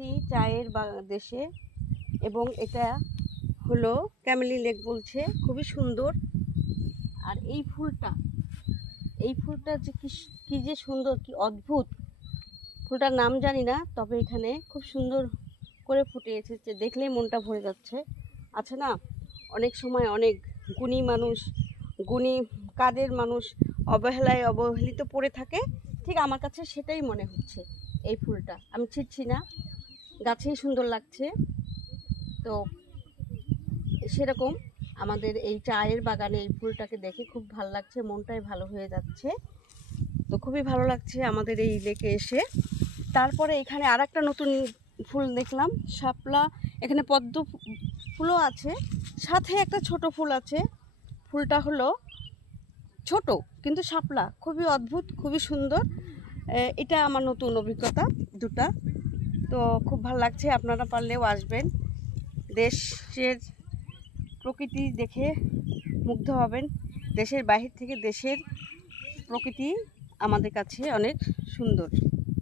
এসেছি চায়ের দেশে এবং এটা হলো ক্যামেলি লেক বলছে, খুবই সুন্দর। আর এই ফুলটা যে কি যে সুন্দর, কি অদ্ভুত। ফুলটার নাম জানি না, তবে এখানে খুব সুন্দর করে ফুটে এসেছে, দেখলেই মনটা ভরে যাচ্ছে। আছে না, অনেক সময় অনেক গুণী কাজের মানুষ অবহেলায় অবহেলিত পড়ে থাকে, ঠিক আমার কাছে সেটাই মনে হচ্ছে। এই ফুলটা আমি ছিঁড়ছি না, গাছেই সুন্দর লাগছে। তো সেরকম আমাদের এই চায়ের বাগানে এই ফুলটাকে দেখে খুব ভালো লাগছে, মনটাই ভালো হয়ে যাচ্ছে। তো খুবই ভালো লাগছে আমাদের এই লেকে এসে। তারপরে এখানে আর একটা নতুন ফুল দেখলাম, শাপলা। এখানে পদ্ম ফুলও আছে, সাথে একটা ছোট ফুল আছে। ফুলটা হলো ছোট কিন্তু শাপলা, খুবই অদ্ভুত, খুবই সুন্দর। এটা আমার নতুন অভিজ্ঞতা দুটা। তো খুব ভালো লাগছে, আপনারা পারলেও আসবেন। দেশের প্রকৃতি দেখে মুগ্ধ হবেন। দেশের বাহির থেকে দেশের প্রকৃতি আমাদের কাছে অনেক সুন্দর।